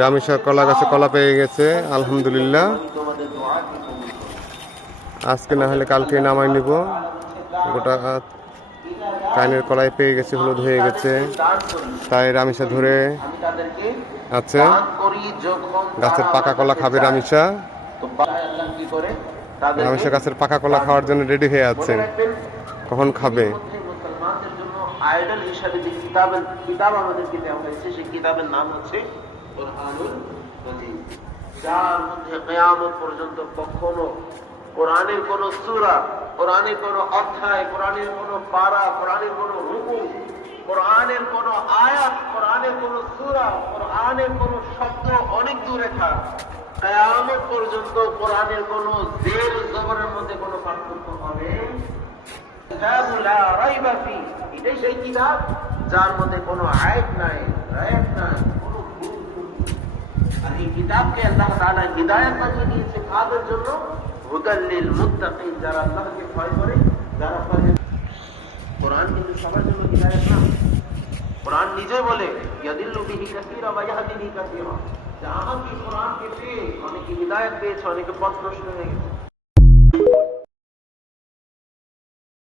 রামেশ্বর কলা গাছে কলা পেয়ে গেছে আলহামদুলিল্লাহ। আজকে না হলে কালকে নামাই নিব। গোটা কাইনের কলাই পেয়ে গেছে, হলুদ হয়ে গেছে, তাই রামিসা ধরে আছে। গাছের পাকা কলা খাবে রামিসা। রামিসা গাছের পাকা কলা খাওয়ার জন্য রেডি হয়ে আছে, কখন খাবে। আইডল হিসাবে যে কিতাব আমাদেরকে দেওয়া হয়েছে সেই কিতাবের নাম হচ্ছে কুরআনুল মাজিদ, যার মধ্যে কিয়ামত পর্যন্ত কখনো কোরআনের কোন সূরা, কোরআনের কোন অধ্যায়, কোরআনের কোন পারা, কোরআনের কোন রুকু, কোরআনের কোন আয়াত, কোরআনের কোন সূরা, কোরআনের কোন শব্দ অনেক দূরে থাক, কিয়ামত পর্যন্ত কোরআনের কোন জের জবরের মধ্যে কোনো পার্থক্য হবে। এটাই সেই কিতাব যার মধ্যে কোনো আয়াত নাই, আয়াত নাই, কোনো ভুল নেই। আর এই কিতাবকে আল্লাহ তাআলা হিদায়াত বানিয়ে দিয়েছে কাদের জন্য? হুদাল লিল মুত্তাকিন, যারা আল্লাহকে ভয় করে, যারা কোরআন কিন্তু সবার জন্য হিদায়াত না। কোরআন নিজে বলে ইয়াদিল্লু বিহি কাসীরা ওয়া ইয়াহদি বিহি কাসীরা, যে আমাকে কোরআনকে পেয়ে অনেকে হিদায়াত পেয়েছে, অনেকে পথভ্রষ্ট হয়ে গেছে।